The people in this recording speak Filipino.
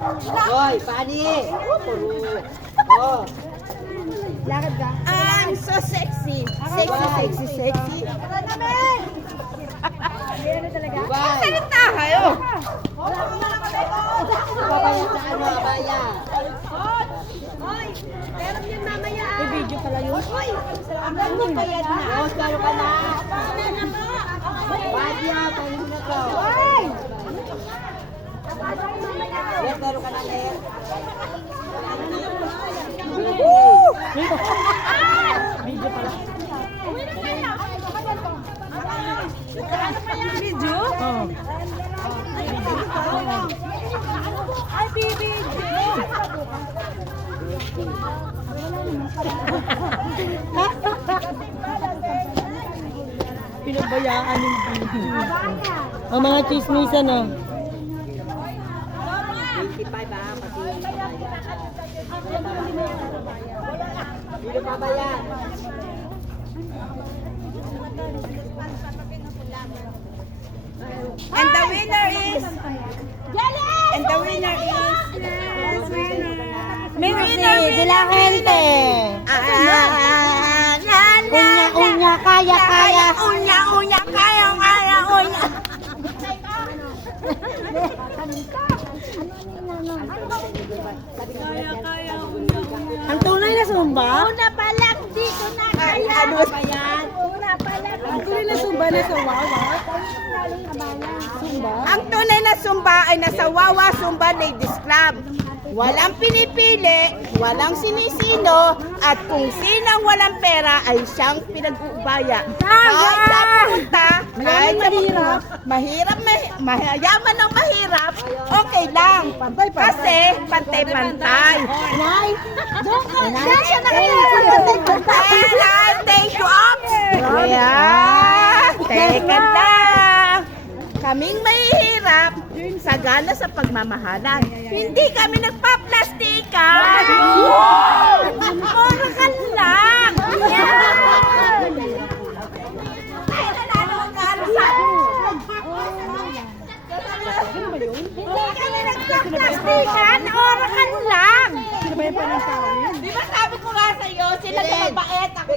Hoy, pani! Oh. Lakad ka? I'm so sexy. Sexy. Ano talaga? Bye! Salita kayo. Babaya sa ano, abaya. May video pala yun. Rose, karo ka na. Badia, pahin na ko. Yes, karo ka na, Ner. Video pala. Video? Oo. Ay, baby. Pinabayaan yung video. Ang mga chismisan na. 25 ah, pati. Hindi babayan. And the winner is... And the winner is... May winner De La Gente. Unya, kaya. Unya, kaya. Ang tunay na sumba? Una pa lang, dito na kaya. Ano ba yan? Una pa lang. Ang tunay na sumba na sa Wawa? Sumba? Ang tunay na sumba ay nasa Wawa Sumba Ladies Club. Walang pinipili, walang sinisino, at kung sinang walang pera ay siyang pinag-uubaya. Kahit sa pumunta, kahit sa mahirap, mayaman ng mahirap, okay lang. Kasi pantay-pantay. Diyan siya Kailan, take you up. Ayan, teka lang. Kaming mahihirap, sagana sa pagmamahalan. Hindi kami nagpa-plastikan. Orakan lang. Ay, nanalo ang karo sa Hindi kami nagpa-plastikan. Orakan lang. Sino ba yung panang tao yun? Di ba sabi ko nga sa'yo, sila na mabait. Ako